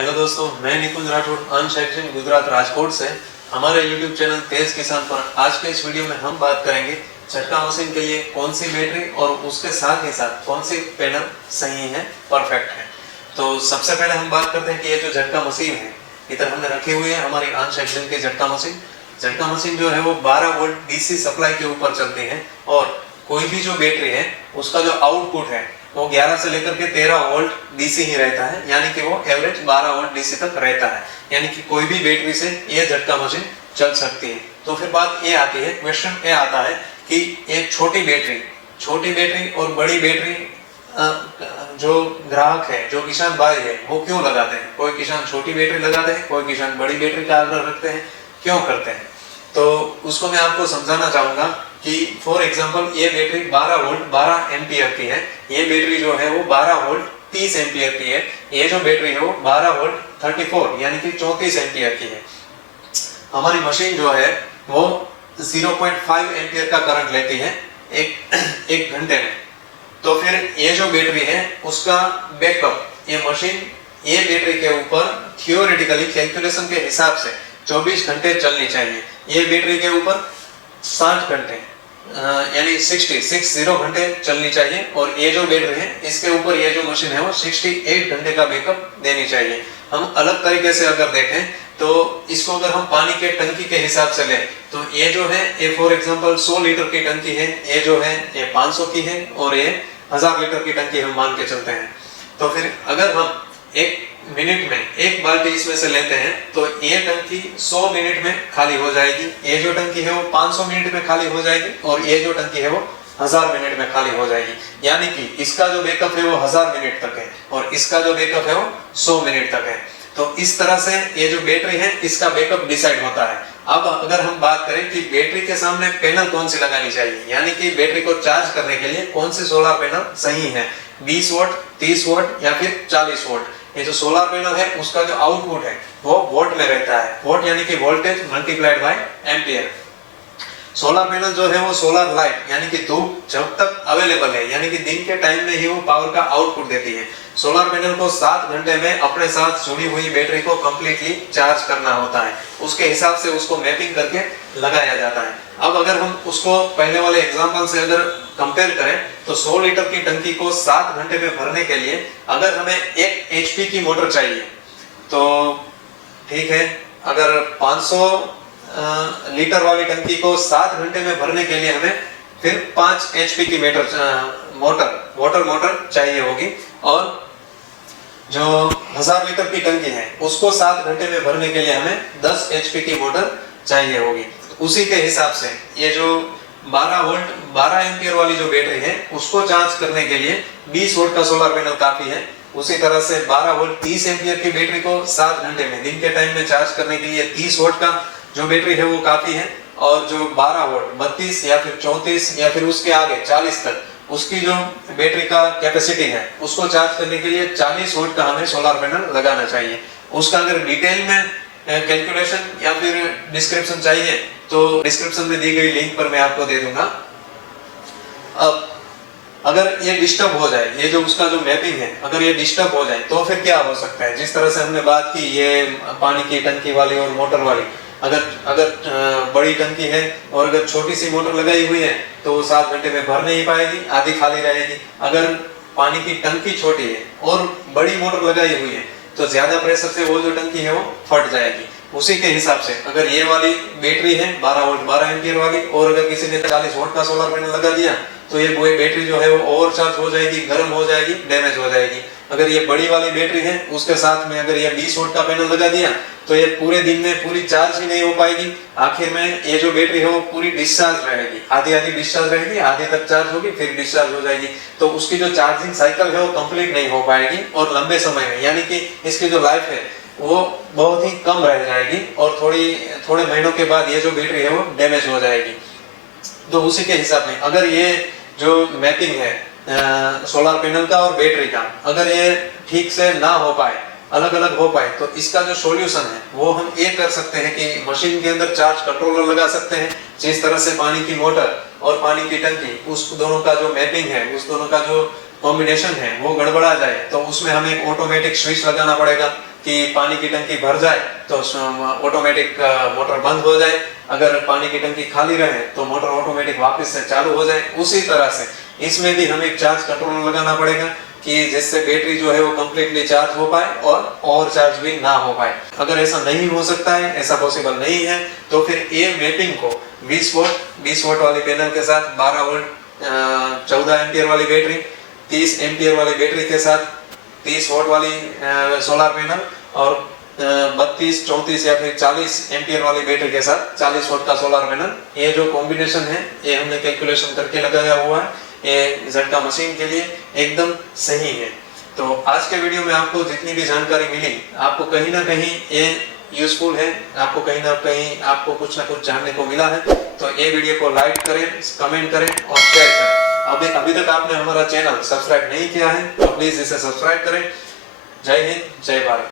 Hello दोस्तों, मैं निकुंज राठौड़ अंश एक्शन गुजरात राजकोट से। हमारे YouTube चैनल तेज किसान पर आज के इस वीडियो में हम बात करेंगे झटका मशीन के लिए कौन सी बैटरी और उसके साथ ही साथ कौन सी पैनल सही है, परफेक्ट है। तो सबसे पहले हम बात करते हैं कि ये जो झटका मशीन है, इधर हमने रखी हुई है हमारी अंश एक्शन की झटका मशीन। झटका मशीन जो है वो 12 वोल्ट डीसी सप्लाई के ऊपर चलती है और कोई भी जो बैटरी है उसका जो आउटपुट है वो 11 से लेकर के 13 वोल्ट डीसी ही रहता है, यानी कि वो एवरेज 12 वोल्ट डीसी तक रहता है, यानी कि कोई भी बैटरी से ये झटका मशीन चल सकती है। तो फिर बात ये आती है, क्वेश्चन ये आता है कि एक छोटी बैटरी और बड़ी बैटरी जो ग्राहक है, जो किसान भाई है, वो क्यों लगाते हैं। कोई किसान छोटी बैटरी लगाते हैं, कोई किसान बड़ी बैटरी का आग्रह रखते हैं, क्यों करते हैं। तो उसको मैं आपको समझाना चाहूंगा कि फॉर एग्जांपल ये बैटरी 12 वोल्ट 12 एम्पियर की है, ये बैटरी जो है वो 12 वोल्ट 30 एम्पियर की है, ये जो बैटरी है वो 12 वोल्ट 34 यानी कि 34 एम्पियर की है। हमारी मशीन जो है वो 0.5 एम्पियर का करंट लेती है एक घंटे में। तो फिर ये जो बैटरी है उसका बैकअप, ये मशीन ये बैटरी के ऊपर थियोरेटिकली कैलकुलेशन के हिसाब से 24 घंटे चलनी चाहिए। ये बैटरी के ऊपर 60 घंटे यानी 60 घंटे चलनी चाहिए और ये जो बैटरी है इसके ऊपर ये जो मशीन है वो 68 घंटे का बैकअप देनी चाहिए। हम अलग तरीके से अगर देखें तो इसको अगर हम पानी के टंकी के हिसाब से लें तो ये जो है ये फॉर एग्जांपल 100 लीटर की टंकी है, ये जो है ये 500 की है और ये 1000 लीटर की टंकी हम मान के चलते हैं। तो फिर अगर हम एक मिनट में एक बाल्टी इसमें से लेते हैं तो ये टंकी 100 मिनट में खाली हो जाएगी, ये जो टंकी है वो 500 मिनट में खाली हो जाएगी और ये जो टंकी है वो 1000 मिनट में खाली हो जाएगी। यानी कि इसका जो बैकअप है वो 1000 मिनट तक है और इसका जो बैकअप है वो 100 मिनट तक है। तो इस तरह से ये जो बैटरी है इसका बैकअप डिसाइड होता है। अब अगर हम बात करें कि बैटरी के सामने पैनल कौन सी लगानी चाहिए, यानी कि बैटरी को चार्ज करने के लिए कौन सी सोलर पैनल सही है, 20 वोल्ट 30 वोल्ट या फिर 40 वोल्ट। ये जो सोलर पैनल है उसका जो आउटपुट है वो वोल्ट में रहता है, वोल्ट यानी कि voltage multiplied by ampere. Solar panel जो है वो सोलर लाइट यानी कि धूप जब तक अवेलेबल है, यानी कि दिन के टाइम में ही वो पावर का आउटपुट देती है। सोलर पैनल को 7 घंटे में अपने साथ जुड़ी हुई बैटरी को कंप्लीटली चार्ज करना होता है, उसके हिसाब से उसको मैपिंग करके लगाया जाता है। अब अगर हम उसको पहले वाले एग्जांपल से अगर कंपेयर करें तो 100 लीटर की टंकी को 7 घंटे में भरने के लिए अगर हमें 1 एचपी की मोटर चाहिए तो ठीक है, अगर 500 लीटर वाली टंकी को 7 घंटे में भरने के लिए हमें फिर 5 एचपी की मोटर चाहिए होगी और जो 1000 लीटर की टंकी है उसको 7 घंटे में भरने के लिए हमें 10 एचपी की मोटर चाहिए होगी। उसी के हिसाब से ये जो 12 वोल्ट 12 एम्पियर वाली जो बैटरी है उसको चार्ज करने के लिए 20 वोल्ट का सोलर पैनल काफी है। उसी तरह से 12 वोल्ट 30 एम्पियर की बैटरी को 7 घंटे में दिन के टाइम में चार्ज करने के लिए 30 वोल्ट का जो बैटरी है वो काफी है और जो 12 वोल्ट 32 या फिर 34 या फिर उसके आगे 40 तक उसकी जो बैटरी का कैपेसिटी है उसको चार्ज करने के लिए 40 वोल्ट का हमें सोलर पैनल लगाना चाहिए। उसका अगर डिटेल में कैलकुलेशन या फिर डिस्क्रिप्शन चाहिए तो डिस्क्रिप्शन में दी गई लिंक पर मैं आपको दे दूंगा। अब अगर ये डिस्टर्ब हो जाए, ये जो उसका जो मैपिंग है अगर ये डिस्टर्ब हो जाए तो फिर क्या हो सकता है। जिस तरह से हमने बात की ये पानी की टंकी वाली और मोटर वाली, अगर बड़ी टंकी है और अगर छोटी सी मोटर लगाई हुई है तो वो 7 घंटे में भर नहीं पाएगी, आधी खाली रहेगी। अगर पानी की टंकी छोटी है और बड़ी मोटर लगाई हुई है तो ज्यादा प्रेशर से वो जो टंकी है वो फट जाएगी। उसी के हिसाब से अगर ये वाली बैटरी है 12 वोल्ट 12 एम्पियर वाली और अगर किसी ने 40 वोल्ट का सोलर पैनल लगा दिया तो ये बैटरी जो है वो ओवरचार्ज हो जाएगी, गर्म हो जाएगी, डैमेज हो जाएगी। अगर ये बड़ी वाली बैटरी है उसके साथ में अगर ये 20 वोल्ट का पैनल लगा दिया तो ये पूरे दिन में पूरी चार्ज ही नहीं हो पाएगी। आखिर में ये जो बैटरी है वो पूरी डिस्चार्ज रहेगी, आधी डिस्चार्ज रहेगी, आधे तक चार्ज होगी फिर डिस्चार्ज हो जाएगी। तो उसकी जो चार्जिंग साइकिल है वो कंप्लीट नहीं हो पाएगी और लंबे समय में यानी कि इसकी जो लाइफ है वो बहुत ही कम रह जाएगी और थोड़े महीनों के बाद ये जो बैटरी है वो डैमेज हो जाएगी। तो उसी के हिसाब में अगर ये जो मैपिंग है सोलर पैनल का और बैटरी का अगर ये ठीक से ना हो पाए, अलग अलग हो पाए, तो इसका जो सॉल्यूशन है वो हम ये कर सकते हैं कि मशीन के अंदर चार्ज कंट्रोलर लगा सकते हैं। जिस तरह से पानी की मोटर और पानी की टंकी उस दोनों का जो मैपिंग है, उस दोनों का जो कॉम्बिनेशन है वो गड़बड़ा जाए तो उसमें हमें एक ऑटोमेटिक स्विच लगाना पड़ेगा। कि पानी की टंकी भर जाए तो ऑटोमेटिक मोटर बंद हो जाए, अगर पानी की टंकी खाली रहे तो मोटर ऑटोमेटिक वापस से चालू हो जाए। उसी तरह से इसमें भी हमें चार्ज कंट्रोलर लगाना पड़ेगा कि जिससे बैटरी जो है वो कंप्लीटली चार्ज हो पाए और चार्ज भी ना हो पाए। अगर ऐसा नहीं हो सकता है, ऐसा पॉसिबल नहीं है, तो फिर ये मैपिंग को 20 वोल्ट वाली पैनल के साथ 12 वोल्ट 14 एम्पियर वाली बैटरी, 30 एम्पियर वाली बैटरी के साथ 30 वोल्ट वाली सोलर पैनल और 32, 34 या फिर 40 एम्पियर वाली बैटरी के साथ 40 वोल्ट का सोलर पैनल, ये जो कॉम्बिनेशन है ये हमने कैलकुलेशन करके लगाया हुआ है। ये झटका मशीन के लिए एकदम सही है। तो आज के वीडियो में आपको जितनी भी जानकारी मिली, आपको कहीं ना कहीं ये यूजफुल है, आपको कहीं ना कहीं आपको कुछ ना कुछ जानने को मिला है। तो ये वीडियो को लाइक करें, कमेंट करें और शेयर करें। अभी तक आपने हमारा चैनल सब्सक्राइब नहीं किया है तो प्लीज इसे सब्सक्राइब करें। जय हिंद, जय भारत।